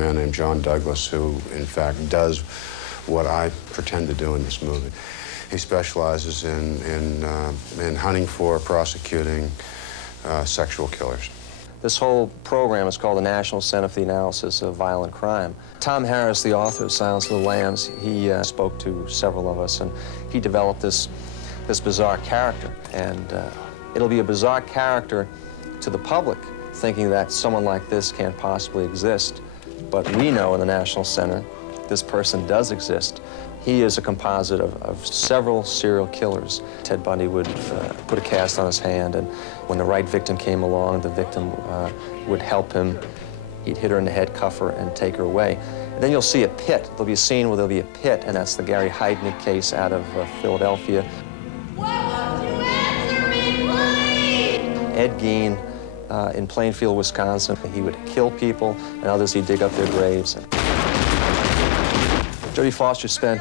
man named John Douglas, who, in fact, does what I pretend to do in this movie. He specializes in hunting for, prosecuting sexual killers. This whole program is called the National Center for the Analysis of Violent Crime. Tom Harris, the author of Silence of the Lambs, he spoke to several of us, and he developed this bizarre character. And it'll be a bizarre character to the public, thinking that someone like this can't possibly exist. But we know in the National Center this person does exist. He is a composite of several serial killers. Ted Bundy would put a cast on his hand, and when the right victim came along, the victim would help him. He'd hit her in the head, cuff her, and take her away. And then you'll see a pit. There'll be a scene where there'll be a pit, and that's the Gary Heidnik case out of Philadelphia. Why won't you answer me, please? Ed Gein in Plainfield, Wisconsin. He would kill people, and others he'd dig up their graves. Jodie Foster spent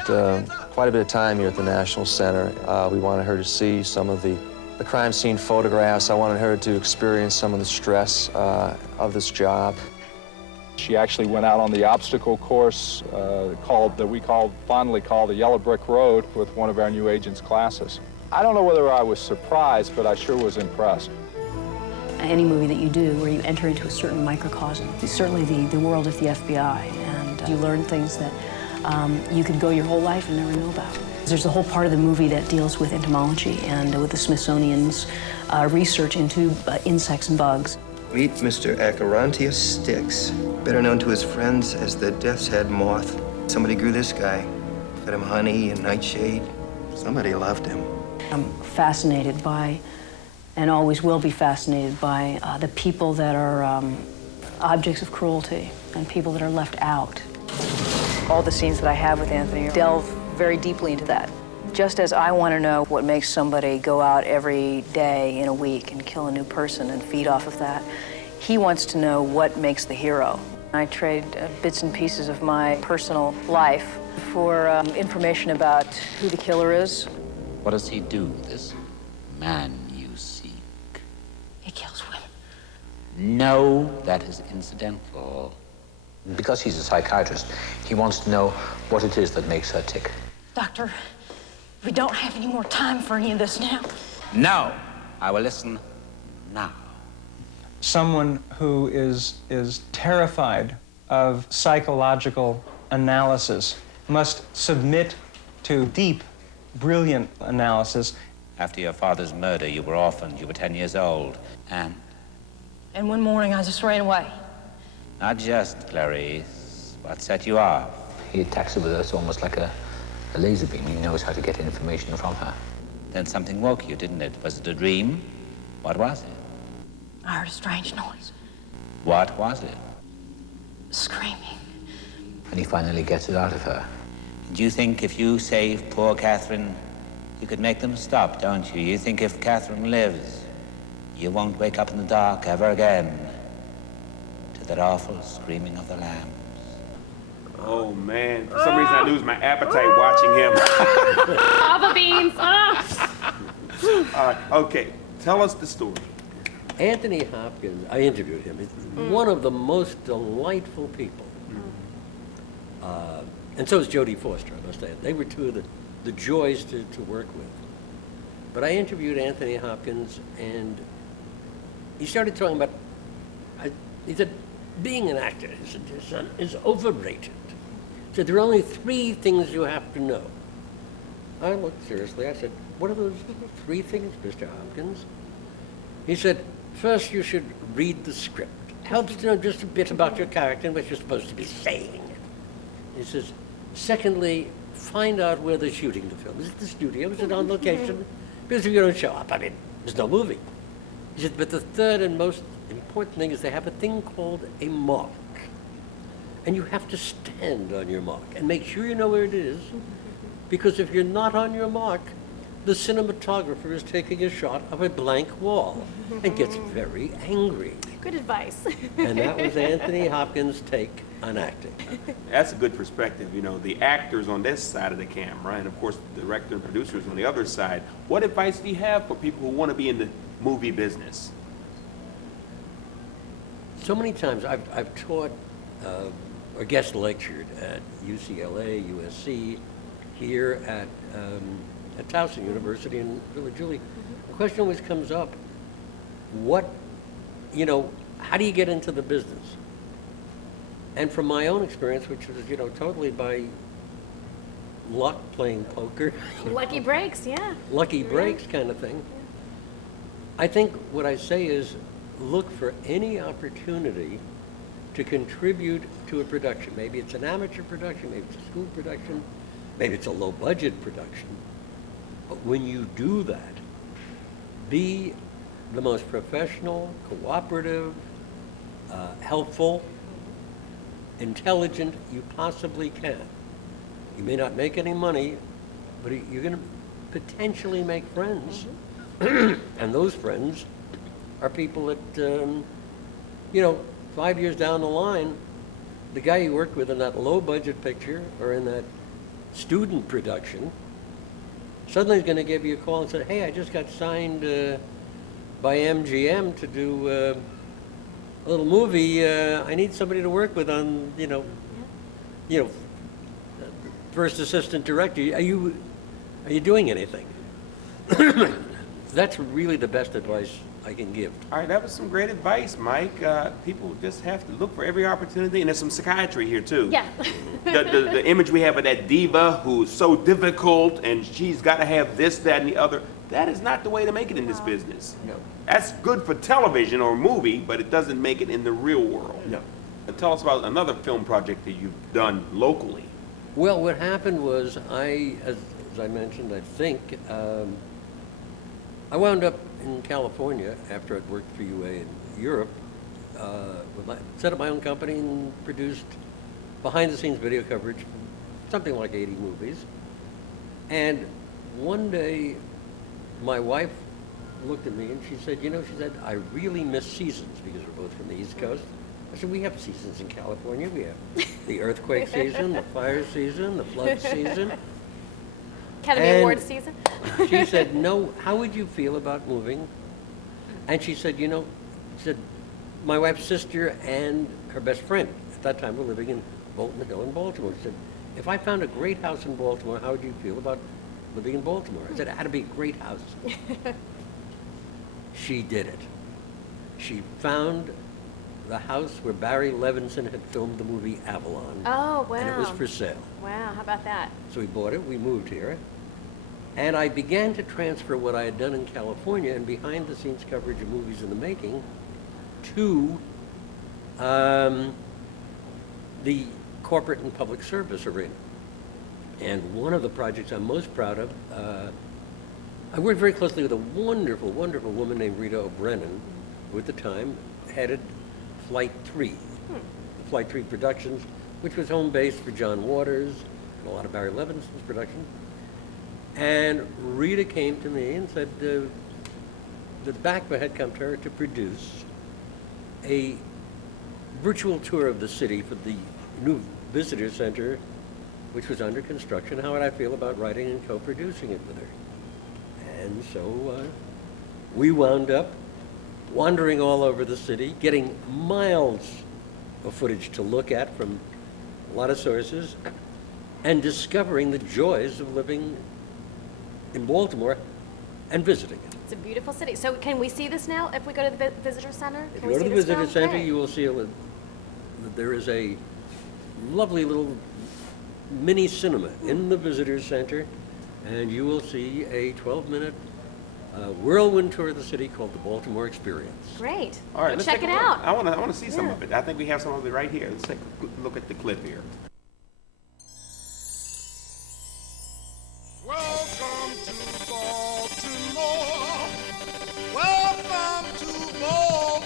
quite a bit of time here at the National Center. We wanted her to see some of the crime scene photographs. I wanted her to experience some of the stress of this job. She actually went out on the obstacle course that we fondly call the Yellow Brick Road with one of our new agents' classes. I don't know whether I was surprised, but I sure was impressed. Any movie that you do where you enter into a certain microcosm, it's certainly the world of the FBI, and you learn things that you could go your whole life and never know about. There's a whole part of the movie that deals with entomology and with the Smithsonian's research into insects and bugs. Meet Mr. Acherontia Styx, better known to his friends as the Death's Head Moth. Somebody grew this guy, fed him honey and nightshade. Somebody loved him. I'm fascinated by, and always will be fascinated by, the people that are objects of cruelty and people that are left out. All the scenes that I have with Anthony delve very deeply into that. Just as I want to know what makes somebody go out every day in a week and kill a new person and feed off of that, he wants to know what makes the hero. I trade bits and pieces of my personal life for information about who the killer is. What does he do, this man you seek? He kills women. No, that is incidental. Because he's a psychiatrist, he wants to know what it is that makes her tick. Doctor, we don't have any more time for any of this now. No, I will listen now. Someone who is terrified of psychological analysis must submit to deep, brilliant analysis. After your father's murder, you were orphaned. You were 10 years old. And one morning, I just ran away. Not just, Clarice. What set you off? He attacks her with us almost like a laser beam. He knows how to get information from her. Then something woke you, didn't it? Was it a dream? What was it? I heard a strange noise. What was it? Screaming. And he finally gets it out of her. Do you think if you save poor Catherine, you could make them stop, don't you? You think if Catherine lives, you won't wake up in the dark ever again to that awful screaming of the lambs. Oh, man. For some reason, I lose my appetite watching him. Fava beans. All right, okay. Tell us the story. Anthony Hopkins, I interviewed him. He's one of the most delightful people. And so is Jodie Foster, I must add. They were two of the joys to work with. But I interviewed Anthony Hopkins, and he started talking about, he said, being an actor is overrated. He said, there are only 3 things you have to know. I looked seriously. I said, what are those 3 things, Mr. Hopkins? He said, first you should read the script. Helps to know just a bit about your character and what you're supposed to be saying. He says, secondly, find out where they're shooting the film. Is it the studio? Is it on location? Because if you don't show up, I mean, there's no movie. He said, but the third and most important thing is they have a thing called a mark. And you have to stand on your mark and make sure you know where it is. Because if you're not on your mark, the cinematographer is taking a shot of a blank wall and gets very angry. Good advice. And that was Anthony Hopkins' take on acting. That's a good perspective. You know, the actors on this side of the camera, and of course the director and producers on the other side. What advice do you have for people who want to be in the movie business? So many times I've taught or guest lectured at UCLA, USC, here at Towson University in Villa Julie. The question always comes up, how do you get into the business? And from my own experience, which was, totally by luck playing poker. Lucky breaks, yeah. Lucky breaks kind of thing. I think what I say is look for any opportunity to contribute to a production. Maybe it's an amateur production, maybe it's a school production, maybe it's a low budget production. But when you do that, be the most professional, cooperative, helpful, intelligent you possibly can. You may not make any money, but you're going to potentially make friends. And those friends are people that, 5 years down the line, the guy you worked with in that low budget picture or in that student production suddenly is going to give you a call and say, hey, I just got signed by MGM to do a little movie. I need somebody to work with on, first assistant director. Are you doing anything? That's really the best advice I can give. All right, that was some great advice, Mike. People just have to look for every opportunity, and there's some psychiatry here too. Yeah. the image we have of that diva who's so difficult, and she's got to have this, that, and the other. That is not the way to make it in this business. No. That's good for television or movie, but it doesn't make it in the real world. No. And tell us about another film project that you've done locally. Well, what happened was as I mentioned, I think, I wound up in California after I'd worked for UA in Europe, set up my own company and produced behind-the-scenes video coverage for something like 80 movies. And one day, my wife looked at me and she said, I really miss seasons because we're both from the East Coast. I said, we have seasons in California. We have the earthquake season, the fire season, the flood season. Academy Awards season. She said, no, how would you feel about moving? And she said, my wife's sister and her best friend at that time were living in Bolton Hill in Baltimore. She said, if I found a great house in Baltimore, how would you feel about living in Baltimore? I said, it had to be a great house. She did it. She found the house where Barry Levinson had filmed the movie Avalon. Oh, wow. And it was for sale. Wow, how about that? So we bought it, we moved here, and I began to transfer what I had done in California and behind-the-scenes coverage of movies in the making to the corporate and public service arena. And one of the projects I'm most proud of, I worked very closely with a wonderful, wonderful woman named Rita O'Brennan, who at the time headed Flight 3, Flight 3 Productions, which was home base for John Waters and a lot of Barry Levinson's production. And Rita came to me and said the BACMA had come to her to produce a virtual tour of the city for the new visitor center, which was under construction. How would I feel about writing and co-producing it with her? And so we wound up wandering all over the city, getting miles of footage to look at from a lot of sources, and discovering the joys of living in Baltimore and visiting it. It's a beautiful city. So can we see this now if we go to the visitor center? If Can you we go to see the this visitor film? center, Great. you will see that there is a lovely little mini cinema in the visitor center, and you will see a 12-minute whirlwind tour of the city called the Baltimore Experience. Great. All right, Go let's check take it a look. out. I want to see some of it. I think we have some of it right here. Let's take a look at the clip here. Welcome to Baltimore. Welcome to Baltimore.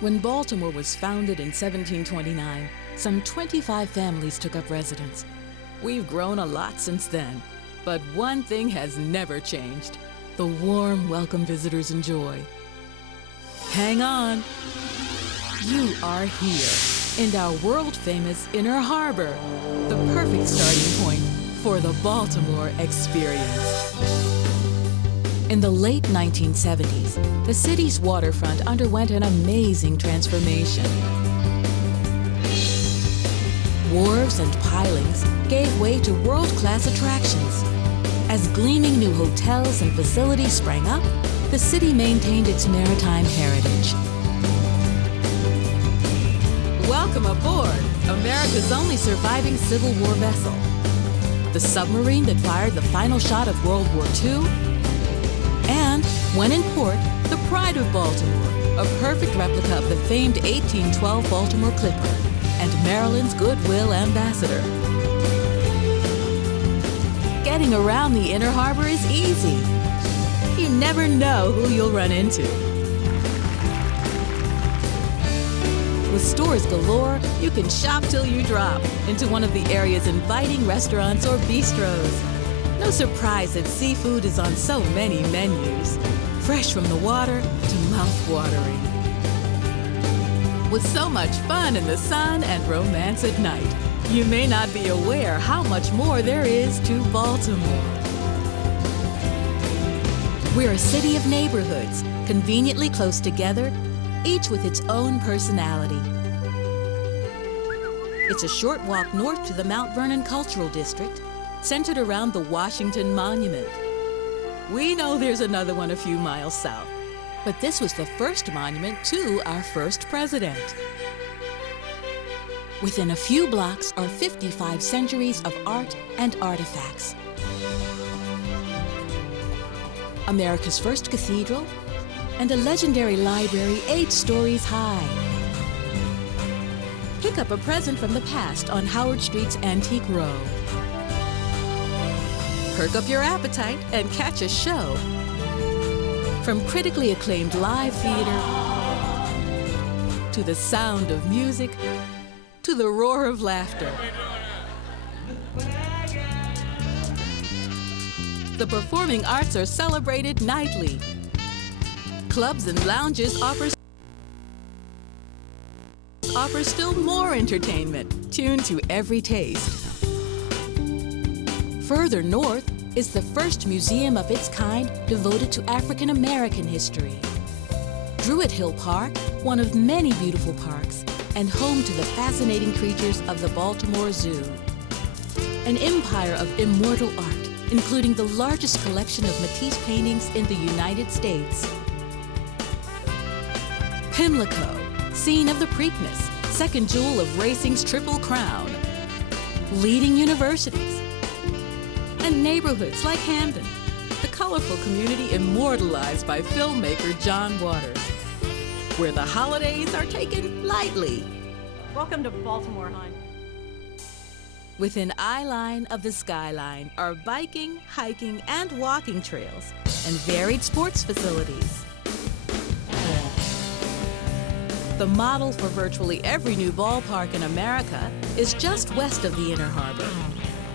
When Baltimore was founded in 1729, some 25 families took up residence. We've grown a lot since then, but one thing has never changed: the warm welcome visitors enjoy. Hang on. You are here in our world-famous Inner Harbor, the perfect starting point for the Baltimore experience. In the late 1970s, the city's waterfront underwent an amazing transformation. Wharves and pilings gave way to world-class attractions. As gleaming new hotels and facilities sprang up, the city maintained its maritime heritage. Welcome aboard America's only surviving Civil War vessel, the submarine that fired the final shot of World War II, and, when in port, the pride of Baltimore, a perfect replica of the famed 1812 Baltimore Clipper and Maryland's goodwill ambassador. Getting around the Inner Harbor is easy. You never know who you'll run into. With stores galore, you can shop till you drop into one of the area's inviting restaurants or bistros. No surprise that seafood is on so many menus, fresh from the water to mouth-watering. With so much fun in the sun and romance at night, you may not be aware how much more there is to Baltimore. We're a city of neighborhoods, conveniently close together, each with its own personality. It's a short walk north to the Mount Vernon Cultural District, centered around the Washington Monument. We know there's another one a few miles south, but this was the first monument to our first president. Within a few blocks are 55 centuries of art and artifacts. America's first cathedral, and a legendary library 8 stories high. Pick up a present from the past on Howard Street's Antique Row. Perk up your appetite and catch a show. From critically acclaimed live theater, to the sound of music, to the roar of laughter. The performing arts are celebrated nightly. Clubs and lounges offer still more entertainment, tuned to every taste. Further north is the first museum of its kind devoted to African American history. Druid Hill Park, one of many beautiful parks, and home to the fascinating creatures of the Baltimore Zoo. An empire of immortal art, including the largest collection of Matisse paintings in the United States. Pimlico, scene of the Preakness, second jewel of racing's Triple Crown. Leading universities. And neighborhoods like Hamden, the colorful community immortalized by filmmaker John Waters, where the holidays are taken lightly. Welcome to Baltimore, hon. Within eye line of the skyline are biking, hiking, and walking trails, and varied sports facilities. The model for virtually every new ballpark in America is just west of the Inner Harbor.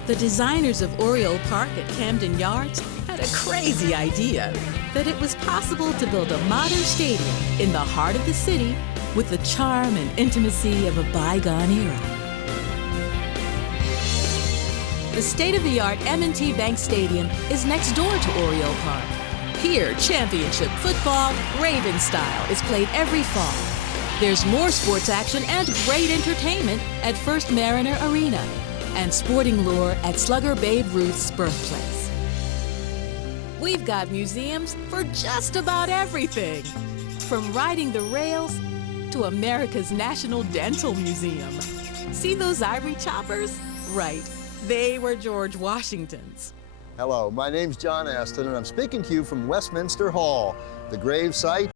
The designers of Oriole Park at Camden Yards had a crazy idea that it was possible to build a modern stadium in the heart of the city with the charm and intimacy of a bygone era. The state-of-the-art M&T Bank Stadium is next door to Oriole Park. Here, championship football, Raven style, is played every fall. There's more sports action and great entertainment at First Mariner Arena, and sporting lore at Slugger Babe Ruth's birthplace. We've got museums for just about everything, from riding the rails to America's National Dental Museum. See those ivory choppers? Right, they were George Washington's. Hello, my name's John Aston, and I'm speaking to you from Westminster Hall, the grave site